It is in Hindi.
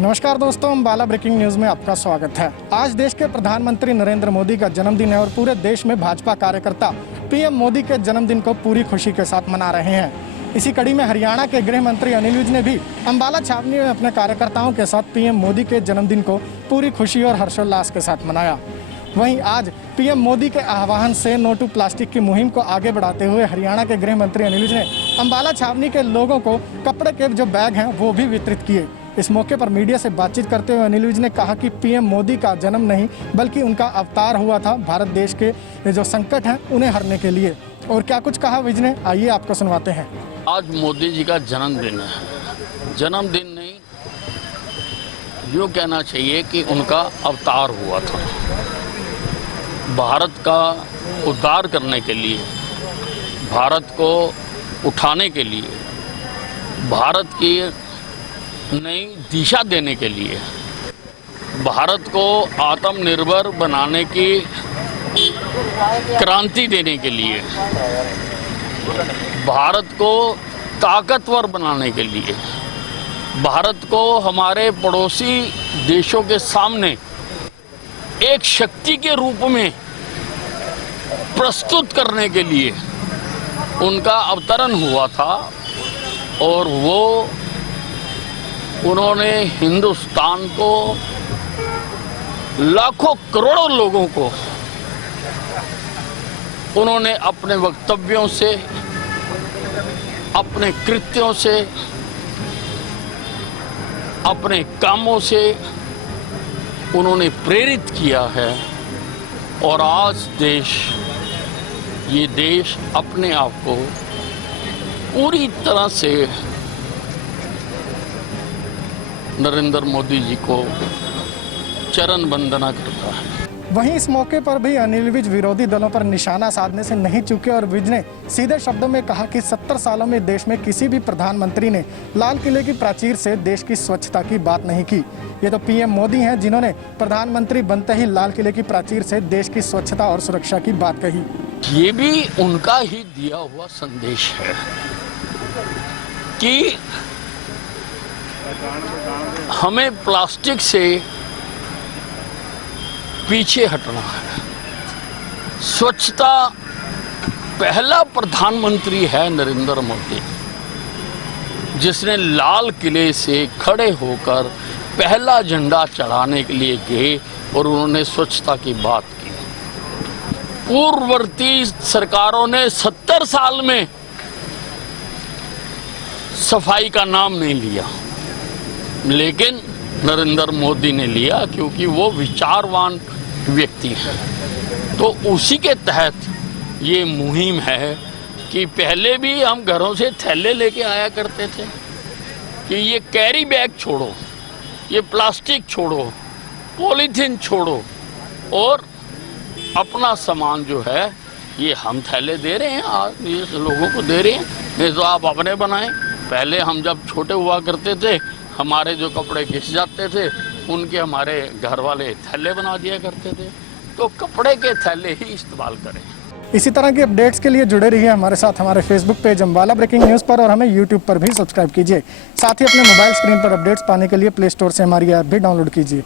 नमस्कार दोस्तों, अम्बाला ब्रेकिंग न्यूज में आपका स्वागत है। आज देश के प्रधानमंत्री नरेंद्र मोदी का जन्मदिन है और पूरे देश में भाजपा कार्यकर्ता पीएम मोदी के जन्मदिन को पूरी खुशी के साथ मना रहे हैं। इसी कड़ी में हरियाणा के गृह मंत्री अनिल विज ने भी अम्बाला छावनी में अपने कार्यकर्ताओं के साथ पीएम मोदी के जन्मदिन को पूरी खुशी और हर्षोल्लास के साथ मनाया। वहीं आज पीएम मोदी के आह्वान से नो टू प्लास्टिक की मुहिम को आगे बढ़ाते हुए हरियाणा के गृह मंत्री अनिल विज ने अम्बाला छावनी के लोगों को कपड़े के जो बैग हैं वो भी वितरित किए। इस मौके पर मीडिया से बातचीत करते हुए अनिल विज ने कहा कि पीएम मोदी का जन्म नहीं बल्कि उनका अवतार हुआ था भारत देश के जो संकट हैं उन्हें हरने के लिए। और क्या कुछ कहा विज ने, आइए आपको सुनवाते हैं। आज मोदी जी का जन्मदिन है। जन्मदिन नहीं, यूँ कहना चाहिए कि उनका अवतार हुआ था। भारत का उद्धार करने के लिए, भारत को उठाने के लिए, भारत की नई दिशा देने के लिए, भारत को आत्मनिर्भर बनाने की क्रांति देने के लिए, भारत को ताकतवर बनाने के लिए, भारत को हमारे पड़ोसी देशों के सामने एक शक्ति के रूप में प्रस्तुत करने के लिए उनका अवतरण हुआ था। और वो उन्होंने हिंदुस्तान को, लाखों करोड़ों लोगों को उन्होंने अपने वक्तव्यों से, अपने कृत्यों से, अपने कामों से उन्होंने प्रेरित किया है। और आज ये देश अपने आप को पूरी तरह से नरेंद्र मोदी जी को चरण वंदना करता है। वहीं इस मौके पर भी अनिल विज विरोधी दलों पर निशाना साधने से नहीं चूके और विज ने सीधे शब्दों में कहा कि 70 सालों में देश में किसी भी प्रधानमंत्री ने लाल किले की प्राचीर से देश की स्वच्छता की बात नहीं की। ये तो पीएम मोदी हैं जिन्होंने प्रधानमंत्री बनते ही लाल किले की प्राचीर से देश की स्वच्छता और सुरक्षा की बात कही। ये भी उनका ही दिया हुआ संदेश है कि हमें प्लास्टिक से पीछे हटना है। स्वच्छता, पहला प्रधानमंत्री है नरेंद्र मोदी, जिसने लाल किले से खड़े होकर पहला झंडा चढ़ाने के लिए गए और उन्होंने स्वच्छता की बात की। पूर्ववर्ती सरकारों ने 70 साल में सफाई का नाम नहीं लिया, लेकिन नरेंद्र मोदी ने लिया क्योंकि वो विचारवान व्यक्ति है। तो उसी के तहत ये मुहिम है कि पहले भी हम घरों से थैले लेके आया करते थे कि ये कैरी बैग छोड़ो, ये प्लास्टिक छोड़ो, पॉलीथीन छोड़ो और अपना सामान जो है ये हम थैले दे रहे हैं, आज ये लोगों को दे रहे हैं, नहीं तो आप अपने बनाएं। पहले हम जब छोटे हुआ करते थे, हमारे जो कपड़े घिस जाते थे उनके हमारे घर वाले थैले बना दिया करते थे। तो कपड़े के थैले ही इस्तेमाल करें। इसी तरह की अपडेट्स के लिए जुड़े रहिए हमारे साथ हमारे Facebook page Ambala breaking news पर और हमें यूट्यूब पर भी सब्सक्राइब कीजिए। साथ ही अपने मोबाइल स्क्रीन पर अपडेट्स पाने के लिए प्ले स्टोर से हमारी ऐप भी डाउनलोड कीजिए।